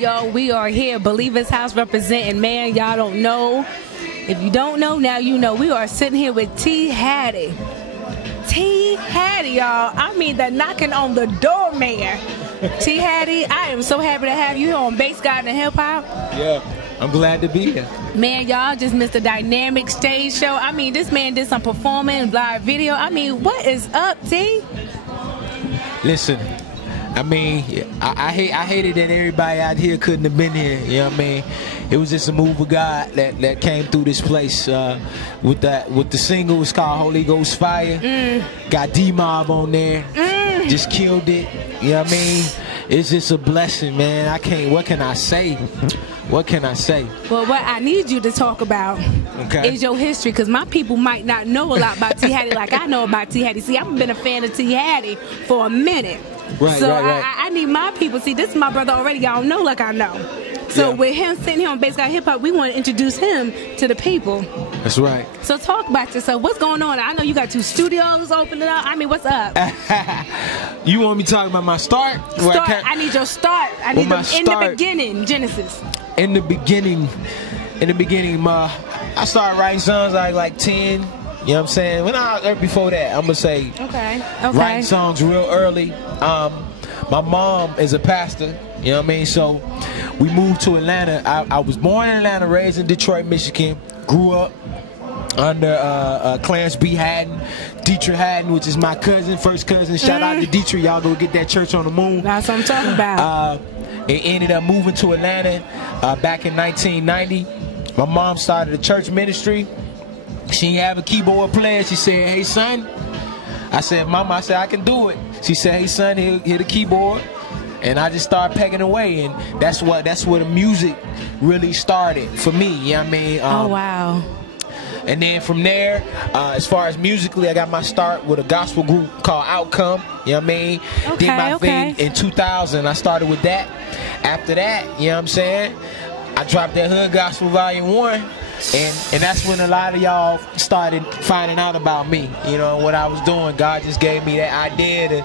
y'all, we are here, Believers House representing, man. Y'all don't know. If you don't know, now you know. We are sitting here with T. Haddy. T. Haddy, y'all. I mean, the knocking on the door, man. T. Haddy, I am so happy to have you here on Bass God and Hip Hop. Yeah, I'm glad to be here. Man, y'all just missed a dynamic stage show. I mean, this man did some performing, live video. I mean, what is up, T? Listen, I mean, I hated that everybody out here couldn't have been here. You know what I mean? It was just a move of God that came through this place with the single. It's called Holy Ghost Fire. Got D-Mob on there. Just killed it. You know what I mean? It's just a blessing, man. What can I say? What can I say? Well, what I need you to talk about is your history, because my people might not know a lot about T. Haddy like I know about T. Haddy. See, I've been a fan of T. Haddy for a minute. Right, right. I need my people. See, this is my brother already. Y'all know like I know. So with him sitting here on Bass God Hip Hop, we want to introduce him to the people. That's right. So talk about yourself. What's going on? I know you got 2 studios opening up. I mean, what's up? You want me to talk about my start? I need your start. I need them in the beginning, Genesis. In the beginning, I started writing songs like 10. You know what I'm saying? Before that, I'm gonna say writing songs real early. My mom is a pastor. You know what I mean? So we moved to Atlanta. I was born in Atlanta, raised in Detroit, Michigan. Grew up under Clarence B. Hadden, Dietrich Hadden, which is my cousin, first cousin. Shout out to Dietrich. Y'all go get that church on the moon. That's what I'm talking about. It ended up moving to Atlanta back in 1990. My mom started a church ministry. She didn't have a keyboard player. She said, "Hey, son." I said, "Mama," I said, "I can do it." She said, "Hey, son, hit the keyboard." And I just started pegging away, and that's where the music really started for me. You know what I mean? Oh, wow. And then from there, as far as musically, I got my start with a gospel group called Outcome. You know what I mean? Did my thing in 2000. I started with that. After that, you know what I'm saying, I dropped that Hood Gospel Volume 1. And that's when a lot of y'all started finding out about me. You know, what I was doing. God just gave me that idea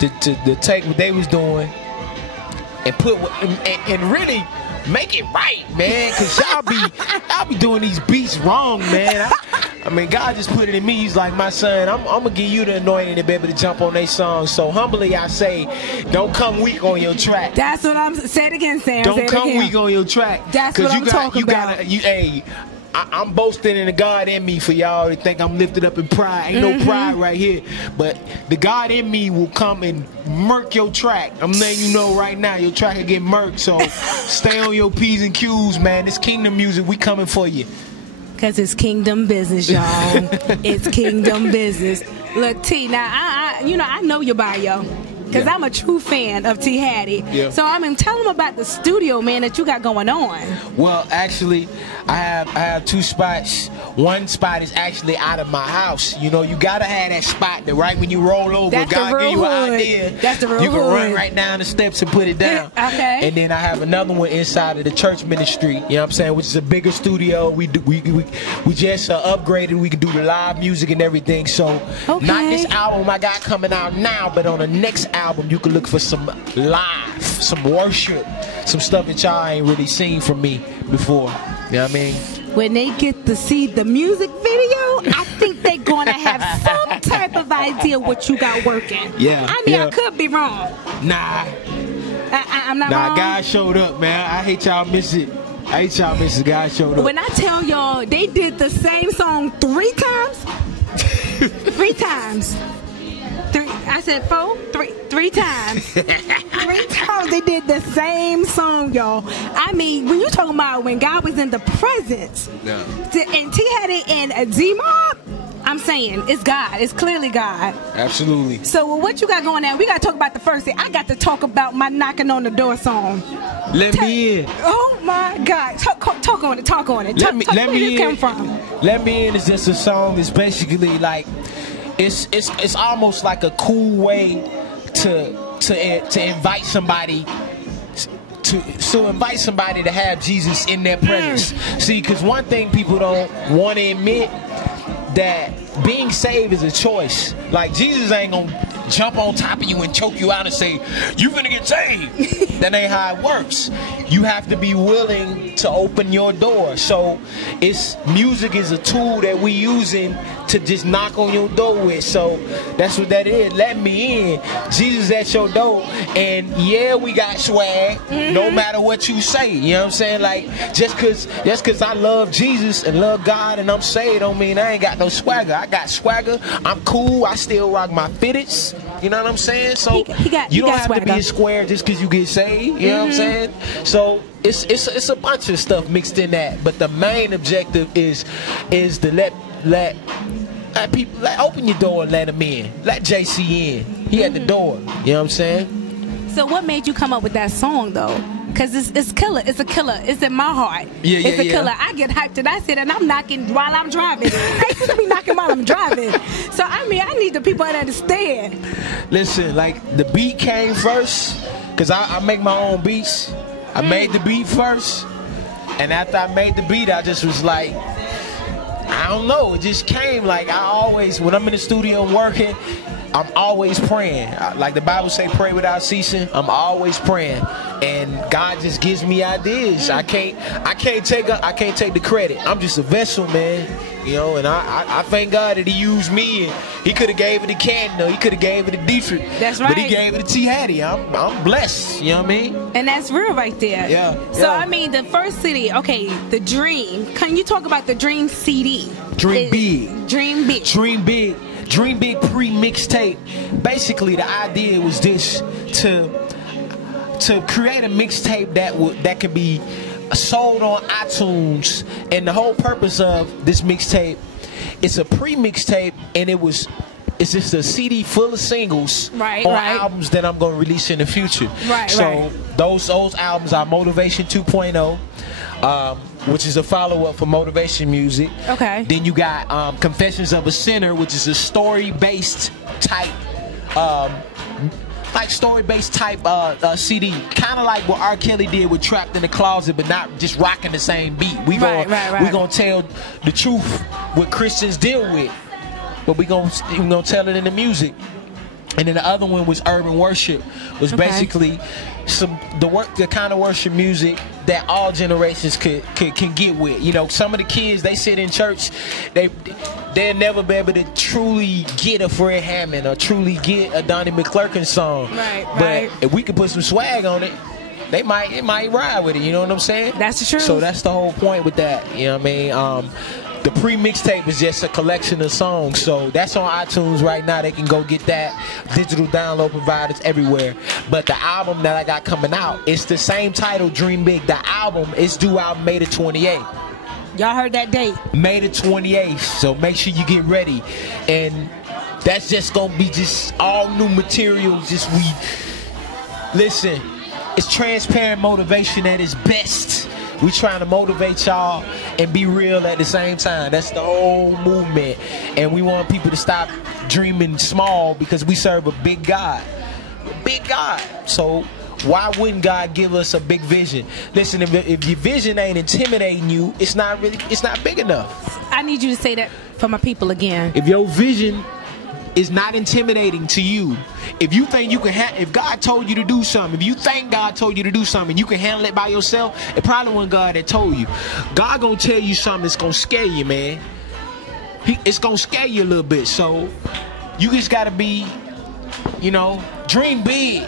to take what they was doing and really make it right, man. Cause y'all be doing these beats wrong, man. I mean, God just put it in me. He's like, "My son, I'm gonna give you the anointing to be able to jump on their songs." So humbly I say, don't come weak on your track. That's what I'm saying again, Sam. Don't come weak on your track. That's what I'm talking about. Hey, I'm boasting in the God in me for y'all to think I'm lifted up in pride. Ain't no pride right here. But the God in me will come and murk your track. I'm letting you know right now, your track will get murked. So stay on your P's and Q's, man. This kingdom music, we coming for you. Because it's kingdom business, y'all. It's kingdom business. Look, T, now, I know your bio. Because I'm a true fan of T. Haddy. Yeah. So, I mean, tell them about the studio, man, that you got going on. Well, actually, I have 2 spots. One spot is actually out of my house. You know, you got to have that spot that right when you roll over, that's God give you an idea. That's the real You can run right down the steps and put it down. Okay. And then I have another one inside of the church ministry, you know what I'm saying, which is a bigger studio. We just upgraded. We can do the live music and everything. So, not this album I got coming out now, but on the next album, you can look for some live, some worship, some stuff that y'all ain't really seen from me before. You know what I mean? When they get to see the music video, I think they're going to have some type of idea what you got working. Yeah. I mean, I could be wrong. Nah. I'm not wrong. God showed up, man. I hate y'all miss it. God showed up. When I tell y'all, they did the same song 3 times. 3 times. I said 4, 3 times. 3 times they did the same song, y'all. I mean, when you talking about when God was in the presence, and T. Haddy and D-Mob, I'm saying it's God. It's clearly God. Absolutely. So what you got going on? We got to talk about the first thing. I got to talk about my knocking on the door song. Let me in. Oh my God! Talk on it. Talk on it. Where this come from? Let me in is just a song that's basically like. It's almost like a cool way to invite somebody to have Jesus in their presence. See, because one thing people don't want to admit, that being saved is a choice. Like, Jesus ain't gonna jump on top of you and choke you out and say, "You finna get saved." That ain't how it works. you have to be willing to open your door. So music is a tool that we using to just knock on your door with. So that's what that is. Let me in. Jesus at your door. And yeah, we got swag, no matter what you say. You know what I'm saying? Like, just cause I love Jesus and love God and I'm saved don't mean I ain't got no swagger. I got swagger. I'm cool. I still rock my fitteds. You know what I'm saying? So you don't have to be a square just because you get saved. You know what I'm saying? So it's a bunch of stuff mixed in that. But the main objective is to let people open your door and let them in. Let JC in. He at the door. You know what I'm saying? So what made you come up with that song though? Because it's killer. It's a killer. It's in my heart. It's a killer. I get hyped and I sit and I'm knocking while I'm driving. I ain't supposed to be knocking while I'm driving. So, I mean, I need the people to understand. Listen, like, the beat came first. Because I make my own beats. I made the beat first. And after I made the beat, I just was like, I don't know. It just came. Like, when I'm in the studio working, I'm always praying. Like the Bible say, pray without ceasing. I'm always praying, and God just gives me ideas. I can't take the credit. I'm just a vessel, man. You know, and I thank God that He used me. And He could have gave it to Canada. He could have gave it to Dietrich. That's right. But He gave it to Haddy. I'm blessed. You know what I mean? And that's real right there. Yeah. So I mean, the first CD, okay, the Dream. Can you talk about the Dream CD? Dream big. Dream big. Dream big. Dream Big pre-mixtape. Basically, the idea was this: to create a mixtape that could be sold on iTunes. And the whole purpose of this mixtape, it's a pre-mixtape, and it's just a CD full of singles on albums that I'm going to release in the future. Those albums are Motivation 2.0. Which is a follow-up for Motivation Music. Okay. Then you got Confessions of a Sinner, which is a story-based type, CD. Kind of like what R. Kelly did with Trapped in the Closet, but not just rocking the same beat. We're gonna tell the truth what Christians deal with, but we're gonna tell it in the music. And then the other one was Urban Worship, was basically the kind of worship music that all generations can get with. You know, some of the kids, they sit in church, they'll never be able to truly get a Fred Hammond or truly get a Donnie McClurkin song. But if we could put some swag on it, it might ride with it. You know what I'm saying? That's the truth. So that's the whole point with that. You know what I mean? The pre-mixtape is just a collection of songs, so that's on iTunes right now. They can go get that. Digital download providers everywhere. But the album that I got coming out, it's the same title, Dream Big. The album is due out May the 28th. Y'all heard that date? May the 28th. So make sure you get ready. And that's just gonna be just all new material. Listen, it's transparent motivation at its best. We trying to motivate y'all and be real at the same time. That's the whole movement. And we want people to stop dreaming small, because we serve a big God. Big God. So why wouldn't God give us a big vision? Listen, if your vision ain't intimidating you, it's not big enough. I need you to say that for my people again. If your vision is not intimidating to you, if you think you can if God told you to do something, if you think God told you to do something, you can handle it by yourself, it probably wasn't God that told you. God gonna tell you something that's gonna scare you, man. It's gonna scare you a little bit. So you just gotta be, dream big.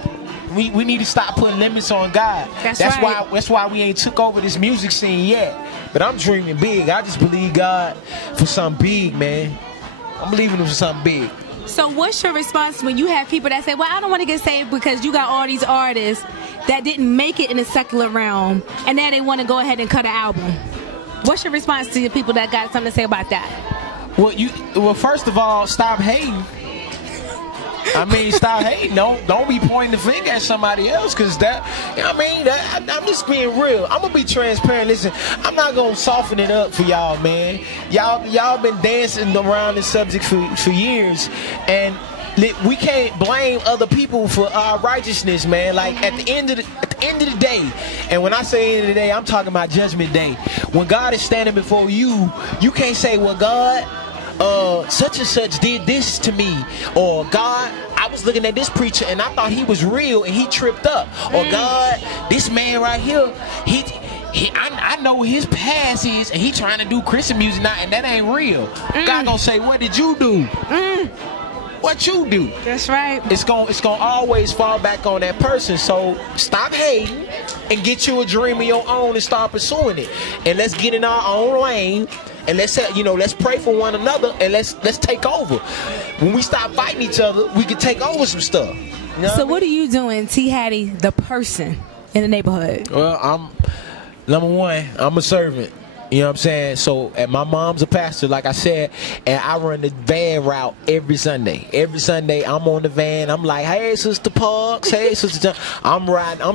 We need to stop putting limits on God. That's why we ain't took over this music scene yet. But I'm dreaming big. I just believe God for something big, man. I'm believing Him for something big. So what's your response when you have people that say, well, I don't want to get saved because you got all these artists that didn't make it in the secular realm, and now they want to go ahead and cut an album? What's your response to the people that got something to say about that? Well, first of all, stop hating. Stop hating. Don't be pointing the finger at somebody else, because I'm just being real. I'm gonna be transparent. Listen, I'm not gonna soften it up for y'all, man. Y'all been dancing around this subject for years, and we can't blame other people for our righteousness, man. Like at the end of the day, and when I say end of the day, I'm talking about Judgment Day. When God is standing before you, you can't say, well, God, such and such did this to me, or God, I was looking at this preacher and I thought he was real and he tripped up, or God, this man right here, I know his past is, and he trying to do Christian music now, and that ain't real. God gonna say, what did you do? What you do? That's right. It's gonna always fall back on that person. So stop hating and get you a dream of your own and start pursuing it. And let's get in our own lane. And let's pray for one another, and let's take over. When we stop fighting each other, we can take over some stuff. You know what are you doing, T. Haddy, the person in the neighborhood? Well, number one, I'm a servant. You know what I'm saying? So, and my mom's a pastor, like I said, and I run the van route every Sunday. Every Sunday, I'm on the van. I'm like, hey, Sister Parks. Hey, Sister John. I'm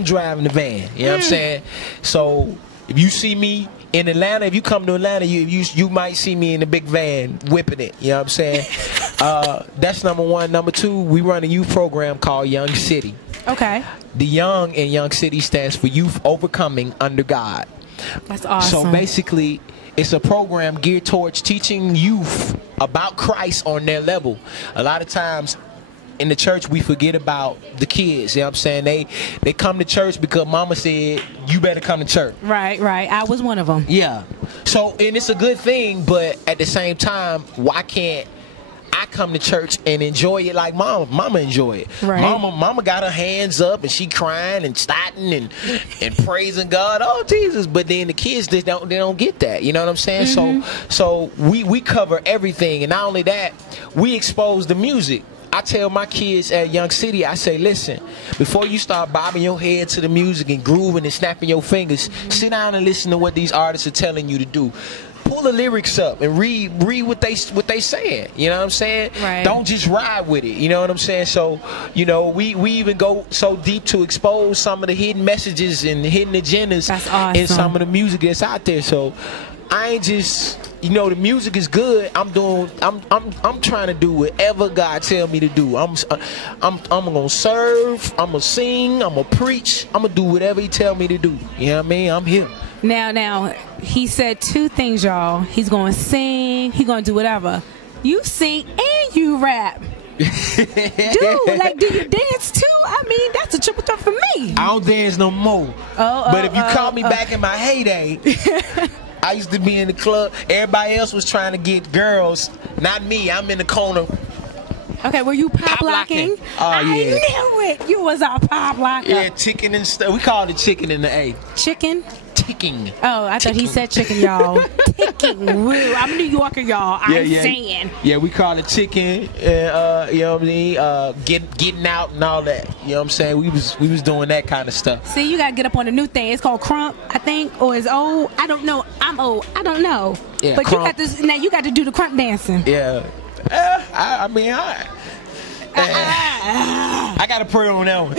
driving the van. You know what I'm saying? So, if you see me in Atlanta, if you come to Atlanta, you might see me in the big van whipping it. You know what I'm saying? That's number one. Number two, we run a youth program called Young City. Okay. The Young in Young City stands for Youth Overcoming Under God. That's awesome. So basically, it's a program geared towards teaching youth about Christ on their level. A lot of times in the church, we forget about the kids. You know what I'm saying? They come to church because mama said, you better come to church. Right. I was one of them. Yeah. So, and it's a good thing, but at the same time, why can't I come to church and enjoy it like mama enjoy it? Right. Mama got her hands up and she crying and starting and praising God. Oh, Jesus. But then the kids, they don't get that. You know what I'm saying? So we cover everything. And not only that, we expose the music. I tell my kids at Young City, I say, listen, before you start bobbing your head to the music and grooving and snapping your fingers, sit down and listen to what these artists are telling you to do. Pull the lyrics up and read what they saying. You know what I'm saying? Right. Don't just ride with it. You know what I'm saying? So, we even go so deep to expose some of the hidden messages and hidden agendas in some of the music that's out there. So I ain't just, the music is good. I'm trying to do whatever God tell me to do. I'm gonna serve. I'm gonna sing. I'm gonna preach. I'm gonna do whatever He tell me to do. You know what I mean? I'm here. Now, he said two things, y'all. He's gonna sing. He's gonna do whatever. You sing and you rap. Dude, do you dance too? I mean, that's a triple threat for me. I don't dance no more. But if you call me back in my heyday, I used to be in the club. Everybody else was trying to get girls. Not me. I'm in the corner. Okay, were you pop locking? Oh, yeah. I knew it. You was our pop locker. Yeah, chicken and stuff. We called it chicken in the A. Chicken? Ticking. Oh, I thought he said chicken, y'all. Ticking. Woo. I'm a New Yorker, y'all. I'm saying. Yeah, we call it chicken. You know what I mean? Getting out and all that. You know what I'm saying? We was doing that kind of stuff. See, you gotta get up on a new thing. It's called crump, I think, or it's old. I don't know. I'm old. I don't know. Yeah, but crump. you got this. Now you got to do the crump dancing. Yeah. I got to pray on that one.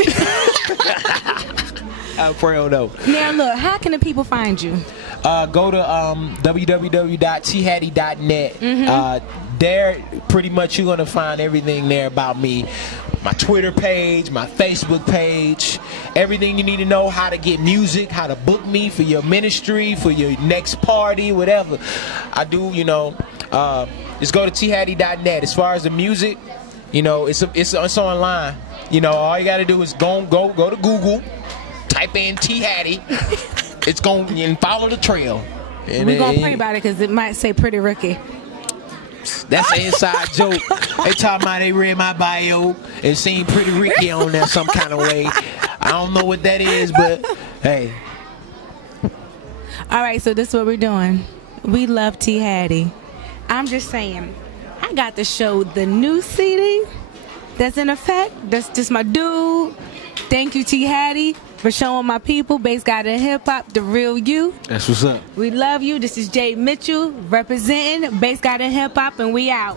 I'll pray on that one. Now look, how can the people find you? Go to www.thaddy.net. There, pretty much, you're gonna find everything there about me. My Twitter page, my Facebook page, everything you need to know, how to get music, how to book me for your ministry, for your next party, whatever. I do, just go to thaddy.net. As far as the music, it's online. All you gotta do is go to Google, type in T Haddy. It's going and follow the trail. And we're gonna pray about it because it might say Pretty Ricky. That's an inside joke. They talking about they read my bio and seen Pretty Ricky on there some kind of way. I don't know what that is, but hey. All right, so this is what we're doing. We love T Haddy. I'm just saying, I got to show the new CD that's in effect. That's just my dude. Thank you, T Haddy, for showing my people, Bass God and Hip Hop, the real you. That's what's up. We love you. This is Jay Mitchell representing Bass God and Hip Hop, and we out.